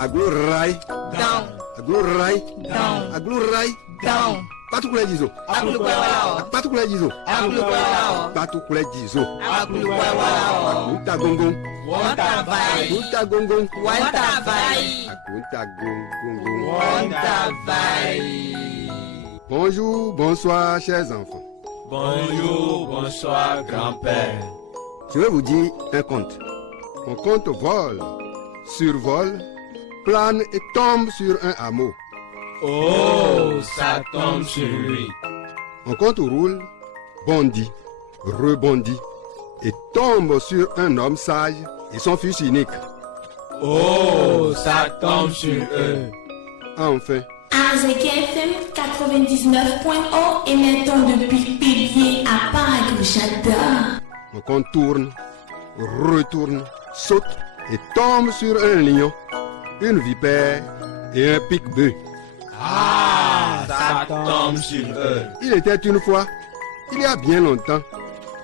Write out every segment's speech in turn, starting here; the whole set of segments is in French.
Aglurai. Down. Aglurai. Down. Aglurai. Down. Patukule dizo. Aglukwewalao. Patukule dizo. Aglukwewalao. Patukule dizo. Aglukwewalao. Agunta gongon. Wanta vai. Agunta gongon. Wanta vai. Agunta gongon. Wanta vai. Bonjour, bonsoir, chers enfants. Bonjour, bonsoir, grand-père. Je vais vous dire un conte. Mon conte vole, survole, plane et tombe sur un hameau. Oh, ça tombe sur lui. Mon conte roule, bondit, rebondit et tombe sur un homme sage et son fils unique. Oh, ça tombe sur eux. Enfin, Azek FM 99.1 émettant depuis Bélier à Paragochata. mon conte tourne, retourne, saute et tombe sur un lion, une vipère et un pique-bœuf. Ah, ça tombe sur eux. Il était une fois, il y a bien longtemps,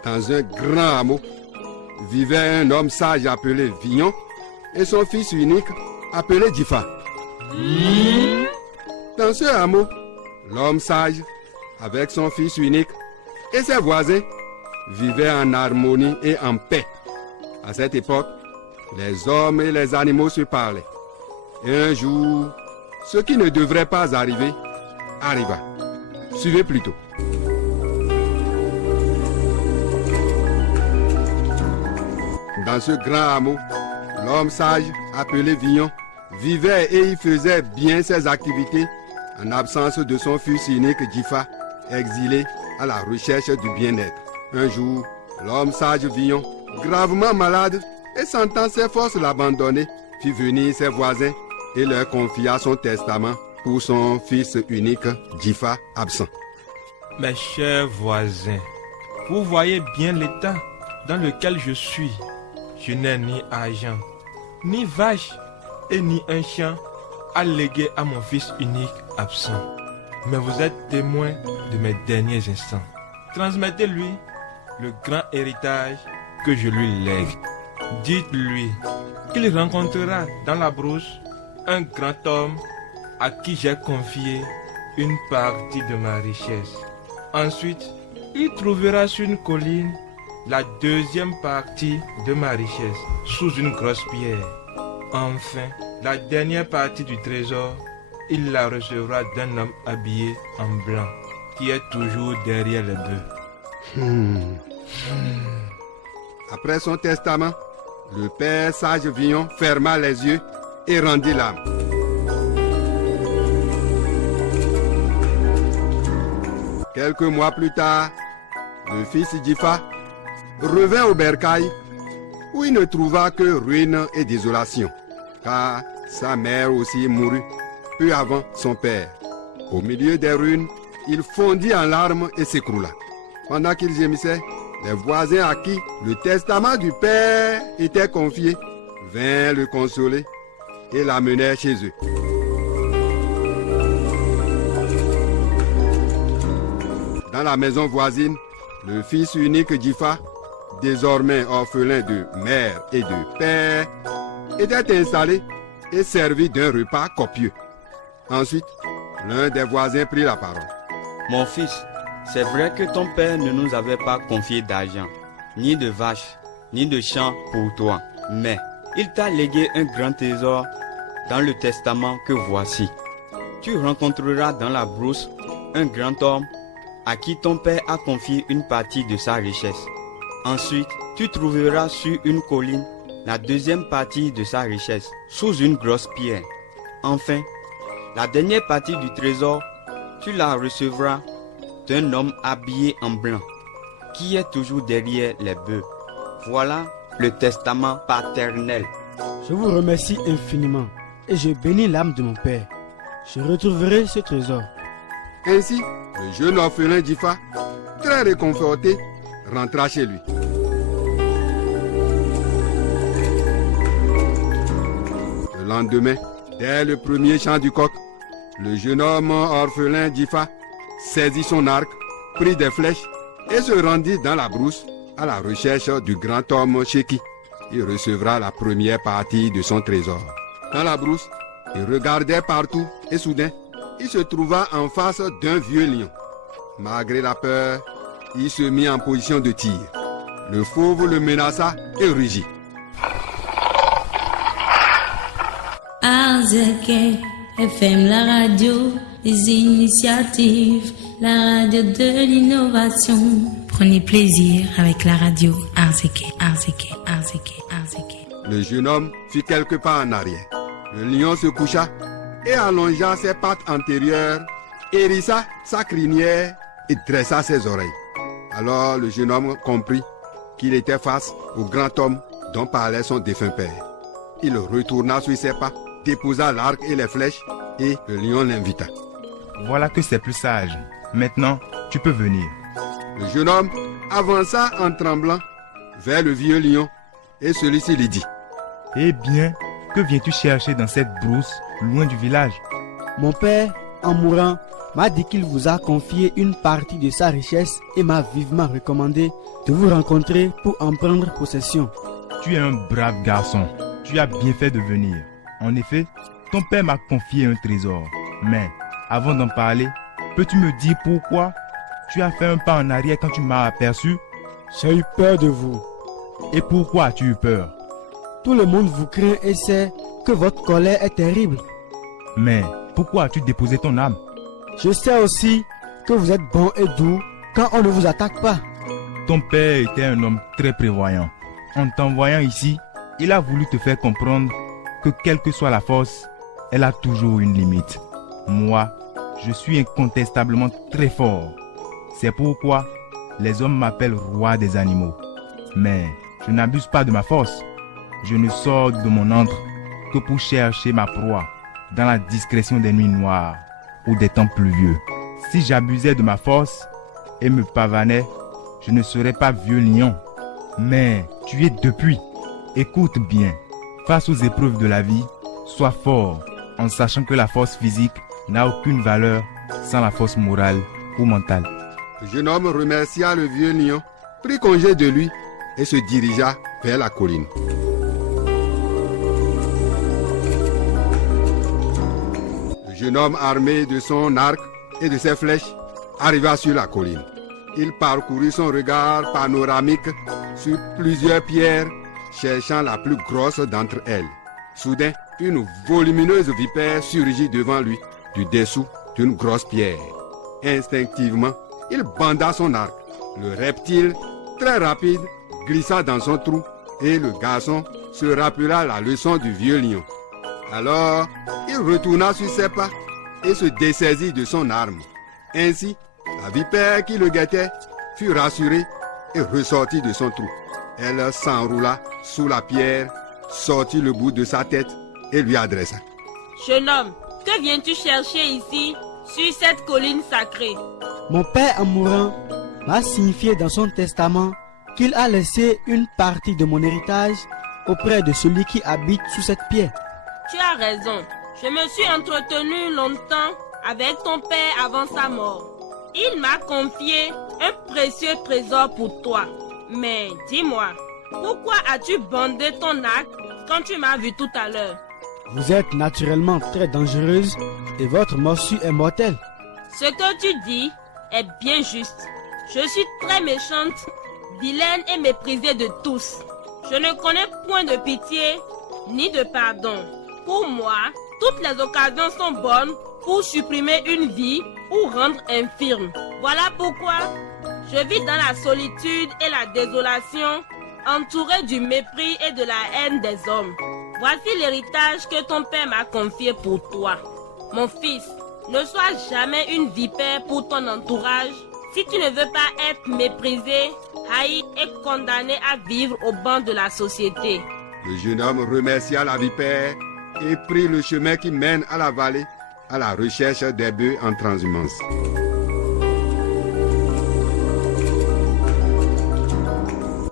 dans un grand hameau, vivait un homme sage appelé Vignon et son fils unique appelé Difa. Dans ce hameau, l'homme sage, avec son fils unique et ses voisins, vivait en harmonie et en paix. À cette époque, les hommes et les animaux se parlaient. Et un jour, ce qui ne devrait pas arriver, arriva. Suivez plutôt. Dans ce grand hameau, l'homme sage, appelé Vignon, vivait et y faisait bien ses activités en absence de son fils unique Difa, exilé à la recherche du bien-être. Un jour, l'homme sage Vignon, gravement malade et sentant ses forces l'abandonner, fit venir ses voisins et leur confia son testament pour son fils unique Difa absent. Mes chers voisins, vous voyez bien l'état dans lequel je suis. Je n'ai ni argent, ni vache et ni un champ à léguer à mon fils unique absent. Mais vous êtes témoin de mes derniers instants. Transmettez-lui le grand héritage que je lui lègue. Dites-lui qu'il rencontrera dans la brousse un grand homme à qui j'ai confié une partie de ma richesse. Ensuite, il trouvera sur une colline la deuxième partie de ma richesse sous une grosse pierre. Enfin, la dernière partie du trésor, il la recevra d'un homme habillé en blanc qui est toujours derrière les bœufs. Après son testament, le père sage Vignon ferma les yeux et rendit l'âme. Quelques mois plus tard, le fils Difa revint au bercail où il ne trouva que ruine et désolation, car sa mère aussi mourut peu avant son père. Au milieu des ruines, il fondit en larmes et s'écroula. Pendant qu'il gémissait, les voisins à qui le testament du père était confié vinrent le consoler et l'amenèrent chez eux. Dans la maison voisine, le fils unique Difa, désormais orphelin de mère et de père, était installé et servi d'un repas copieux. Ensuite, l'un des voisins prit la parole. Mon fils, c'est vrai que ton père ne nous avait pas confié d'argent, ni de vaches, ni de champs pour toi, mais il t'a légué un grand trésor dans le testament que voici. Tu rencontreras dans la brousse un grand homme à qui ton père a confié une partie de sa richesse. Ensuite, tu trouveras sur une colline la deuxième partie de sa richesse, sous une grosse pierre. Enfin, la dernière partie du trésor, tu la recevras d'un homme habillé en blanc, qui est toujours derrière les bœufs. Voilà le testament paternel. Je vous remercie infiniment et je bénis l'âme de mon père. Je retrouverai ce trésor. Ainsi, le jeune orphelin Difa, très réconforté, rentra chez lui. Le lendemain, dès le premier chant du coq, le jeune homme orphelin Difa saisit son arc, prit des flèches et se rendit dans la brousse à la recherche du grand homme chez qui il recevra la première partie de son trésor. Dans la brousse, Il regardait partout et soudain, il se trouva en face d'un vieux lion. Malgré la peur, il se mit en position de tir. Le fauve le menaça et rugit. Arzeke FM, la radio des initiatives, la radio de l'innovation. Prenez plaisir avec la radio Arzeke. Le jeune homme fit quelques pas en arrière. Le lion se coucha et allongea ses pattes antérieures, hérissa sa crinière et dressa ses oreilles. Alors le jeune homme comprit qu'il était face au grand homme dont parlait son défunt père. Il retourna sur ses pas, déposa l'arc et les flèches et le lion l'invita. Voilà que c'est plus sage. Maintenant, tu peux venir. Le jeune homme avança en tremblant vers le vieux lion et celui-ci lui dit: Eh bien, que viens-tu chercher dans cette brousse, loin du village? Mon père, en mourant, m'a dit qu'il vous a confié une partie de sa richesse et m'a vivement recommandé de vous rencontrer pour en prendre possession. Tu es un brave garçon. Tu as bien fait de venir. En effet, ton père m'a confié un trésor. Mais, avant d'en parler, peux-tu me dire pourquoi tu as fait un pas en arrière quand tu m'as aperçu? J'ai eu peur de vous. Et pourquoi as-tu eu peur? Tout le monde vous craint et sait que votre colère est terrible. Mais pourquoi as-tu déposé ton âme? Je sais aussi que vous êtes bon et doux quand on ne vous attaque pas. Ton père était un homme très prévoyant. En t'envoyant ici, il a voulu te faire comprendre que quelle que soit la force, elle a toujours une limite. Moi, je suis incontestablement très fort. C'est pourquoi les hommes m'appellent roi des animaux. Mais je n'abuse pas de ma force. Je ne sors de mon antre que pour chercher ma proie dans la discrétion des nuits noires ou des temps pluvieux. Si j'abusais de ma force et me pavanais, je ne serais pas vieux lion. Mais tu es depuis. Écoute bien. Face aux épreuves de la vie, sois fort en sachant que la force physique n'a aucune valeur sans la force morale ou mentale. Le jeune homme remercia le vieux lion, prit congé de lui et se dirigea vers la colline. Le jeune homme armé de son arc et de ses flèches arriva sur la colline. Il parcourut son regard panoramique sur plusieurs pierres, cherchant la plus grosse d'entre elles. Soudain, une volumineuse vipère surgit devant lui, du dessous d'une grosse pierre. Instinctivement, il banda son arc. Le reptile, très rapide, glissa dans son trou et le garçon se rappela la leçon du vieux lion. Alors, il retourna sur ses pas et se dessaisit de son arme. Ainsi, la vipère qui le guettait fut rassurée et ressortit de son trou. Elle s'enroula sous la pierre, sortit le bout de sa tête et lui adressa: Jeune homme, que viens-tu chercher ici, sur cette colline sacrée? Mon père, en mourant, m'a signifié dans son testament qu'il a laissé une partie de mon héritage auprès de celui qui habite sous cette pierre. Tu as raison. Je me suis entretenu longtemps avec ton père avant sa mort. Il m'a confié un précieux trésor pour toi. Mais dis-moi, pourquoi as-tu bandé ton arc quand tu m'as vu tout à l'heure? Vous êtes naturellement très dangereuse et votre morsure est mortelle. Ce que tu dis est bien juste. Je suis très méchante, vilaine et méprisée de tous. Je ne connais point de pitié ni de pardon. Pour moi, toutes les occasions sont bonnes pour supprimer une vie ou rendre infirme. Voilà pourquoi je vis dans la solitude et la désolation, entourée du mépris et de la haine des hommes. Voici l'héritage que ton père m'a confié pour toi. Mon fils, ne sois jamais une vipère pour ton entourage. Si tu ne veux pas être méprisé, haï et condamné à vivre au banc de la société. Le jeune homme remercia la vipère et prit le chemin qui mène à la vallée à la recherche des bœufs en transhumance.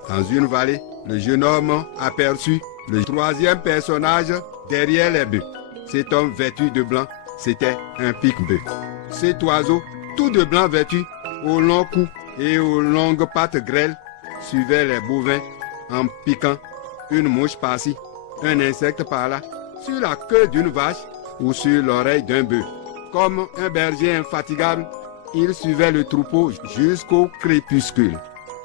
Dans une vallée, le jeune homme aperçut le troisième personnage derrière les bœufs. Cet homme vêtu de blanc, c'était un pique-bœuf. Cet oiseau, tout de blanc vêtu, au long cou et aux longues pattes grêles, suivait les bovins en piquant une mouche par-ci, un insecte par-là. Sur la queue d'une vache, ou sur l'oreille d'un bœuf. Comme un berger infatigable, il suivait le troupeau jusqu'au crépuscule.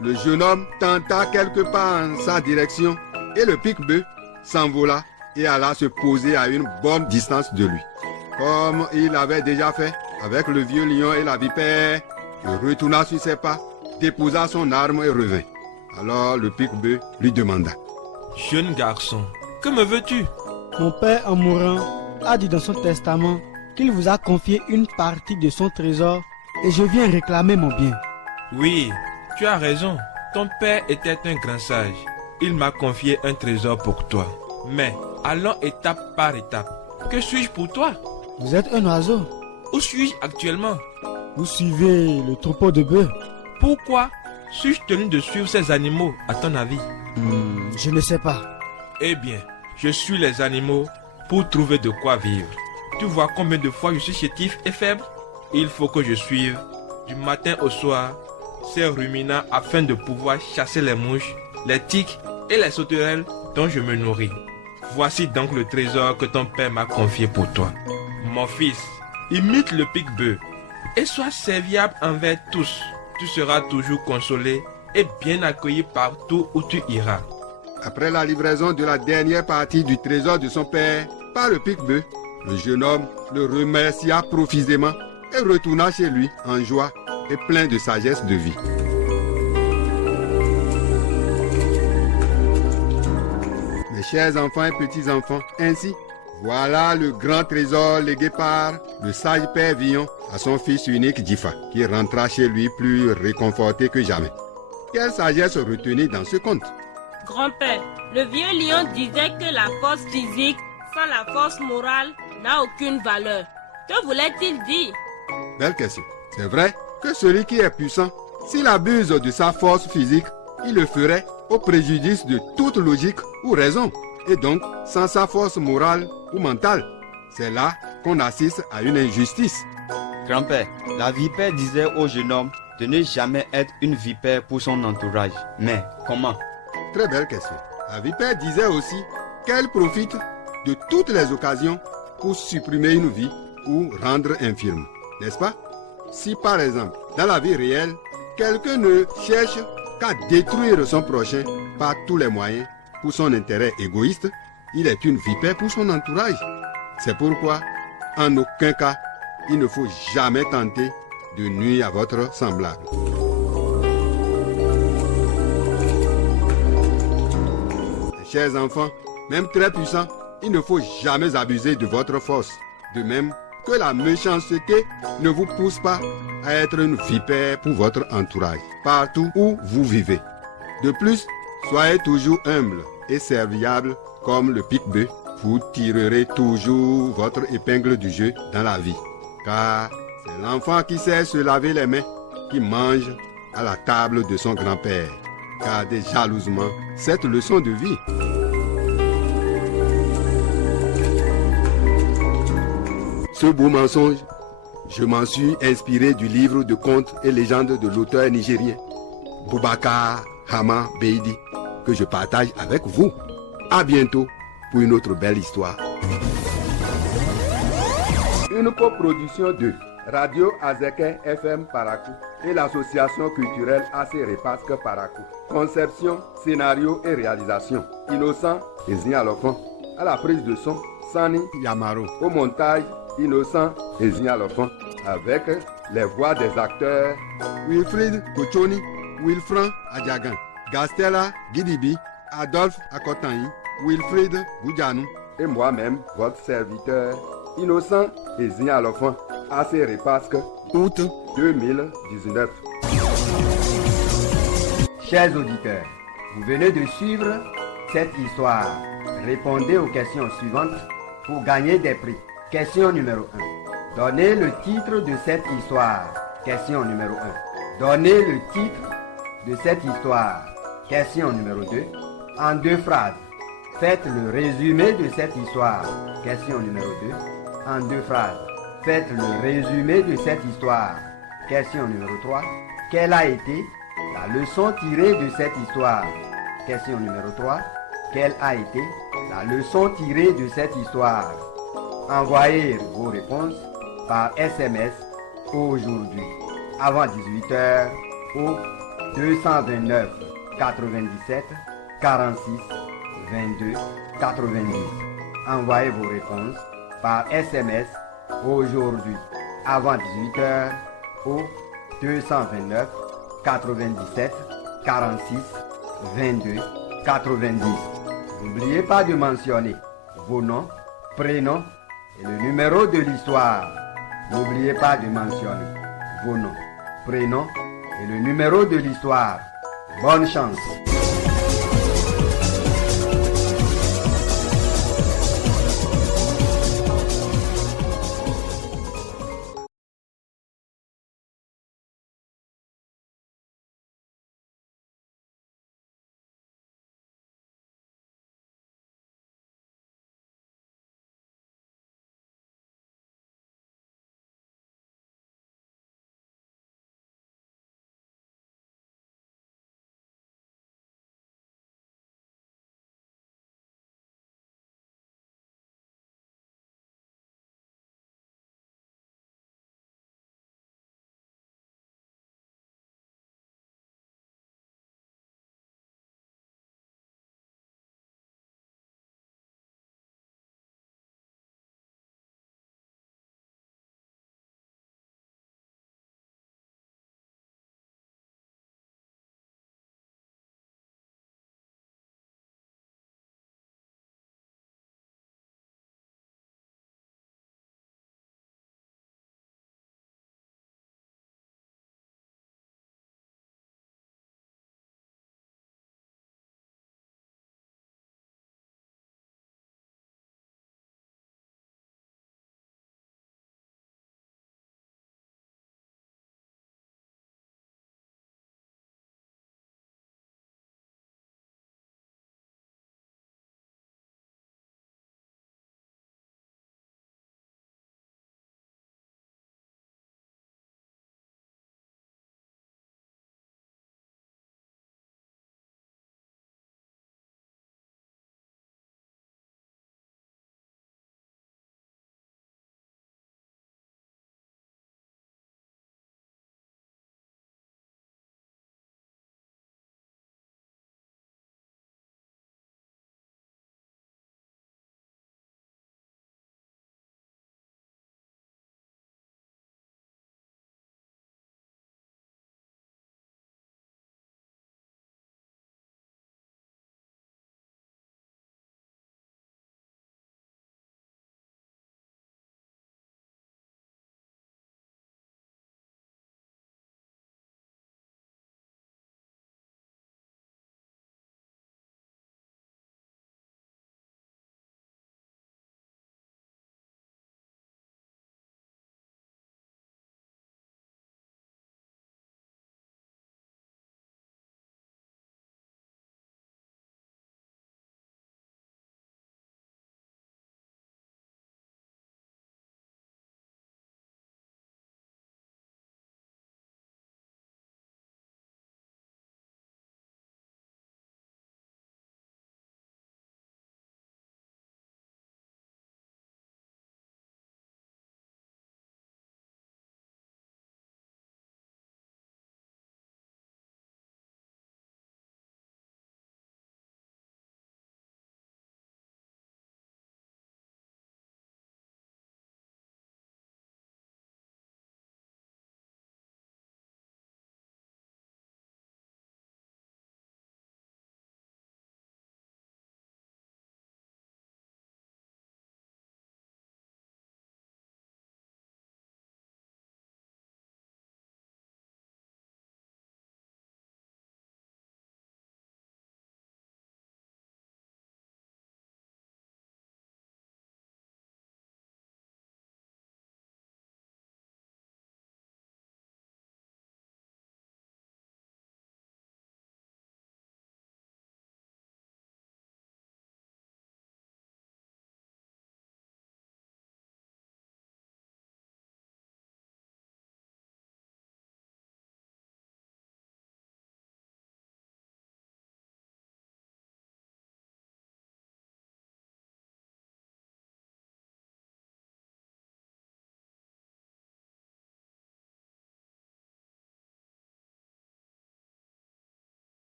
Le jeune homme tenta quelque part en sa direction et le pique-bœuf s'envola et alla se poser à une bonne distance de lui. Comme il avait déjà fait avec le vieux lion et la vipère, il retourna sur ses pas, déposa son arme et revint. Alors le pique-bœuf lui demanda: Jeune garçon, que me veux-tu? Mon père, en mourant, a dit dans son testament qu'il vous a confié une partie de son trésor et je viens réclamer mon bien. Oui, tu as raison. Ton père était un grand sage. Il m'a confié un trésor pour toi. Mais allons étape par étape. Que suis-je pour toi? Vous êtes un oiseau. Où suis-je actuellement? Vous suivez le troupeau de bœufs. Pourquoi suis-je tenu de suivre ces animaux, à ton avis? Je ne sais pas. Eh bien, je suis les animaux pour trouver de quoi vivre. Tu vois combien de fois je suis chétif et faible? Il faut que je suive, du matin au soir, ces ruminants afin de pouvoir chasser les mouches, les tiques et les sauterelles dont je me nourris. Voici donc le trésor que ton père m'a confié pour toi. Mon fils, imite le pique-bœuf et sois serviable envers tous. Tu seras toujours consolé et bien accueilli partout où tu iras. Après la livraison de la dernière partie du trésor de son père par le pique-bœuf, le jeune homme le remercia profusément et retourna chez lui en joie et plein de sagesse de vie. Mes chers enfants et petits-enfants, ainsi, voilà le grand trésor légué par le sage père Villon à son fils unique Jifa, qui rentra chez lui plus réconforté que jamais. Quelle sagesse retenir dans ce conte? Grand-père, le vieux lion disait que la force physique sans la force morale n'a aucune valeur. Que voulait-il dire? Belle question. C'est vrai que celui qui est puissant, s'il abuse de sa force physique, il le ferait au préjudice de toute logique ou raison, et donc sans sa force morale ou mentale. C'est là qu'on assiste à une injustice. Grand-père, la vipère disait au jeune homme de ne jamais être une vipère pour son entourage. Mais comment? Très belle question. La vipère disait aussi qu'elle profite de toutes les occasions pour supprimer une vie ou rendre infirme. N'est-ce pas? Si par exemple, dans la vie réelle, quelqu'un ne cherche qu'à détruire son prochain par tous les moyens pour son intérêt égoïste, il est une vipère pour son entourage. C'est pourquoi, en aucun cas, il ne faut jamais tenter de nuire à votre semblable. Mes chers enfants, même très puissants, il ne faut jamais abuser de votre force. De même que la méchanceté ne vous pousse pas à être une vipère pour votre entourage, partout où vous vivez. De plus, soyez toujours humble et serviable comme le pique-bœuf. Vous tirerez toujours votre épingle du jeu dans la vie. Car c'est l'enfant qui sait se laver les mains qui mange à la table de son grand-père. Gardez jalousement cette leçon de vie. Ce beau mensonge, je m'en suis inspiré du livre de contes et légendes de l'auteur nigérien Boubacar Hama Beidi, que je partage avec vous. À bientôt pour une autre belle histoire. Une coproduction de Radio Azeke FM Parakou et l'association culturelle AC Repasque Parakou. Conception, scénario et réalisation. Innocent Ezialofan. À la prise de son, Sani Yamaro. Au montage, Innocent Ezialofan. Avec les voix des acteurs Wilfried Kochoni, Wilfran Adjagan, Gastella Gidibi, Adolphe Akotanyi, Wilfried Boudjanou et moi-même, votre serviteur Innocent Ezialofan, AC Repasque, août 2019. Chers auditeurs, vous venez de suivre cette histoire. Répondez aux questions suivantes pour gagner des prix. Question numéro 1. Donnez le titre de cette histoire. Question numéro 1. Donnez le titre de cette histoire. Question numéro 2. En 2 phrases. Faites le résumé de cette histoire. Question numéro 2. En 2 phrases. Faites le résumé de cette histoire. Question numéro 3. Quelle a été la leçon tirée de cette histoire? Question numéro 3. Quelle a été la leçon tirée de cette histoire? Envoyez vos réponses par SMS aujourd'hui avant 18h au 229 97 46 22 90. Envoyez vos réponses par SMS aujourd'hui avant 18h au 229 97 46 22 90. N'oubliez pas de mentionner vos noms, prénoms et le numéro de l'histoire. N'oubliez pas de mentionner vos noms, prénoms et le numéro de l'histoire. Bonne chance.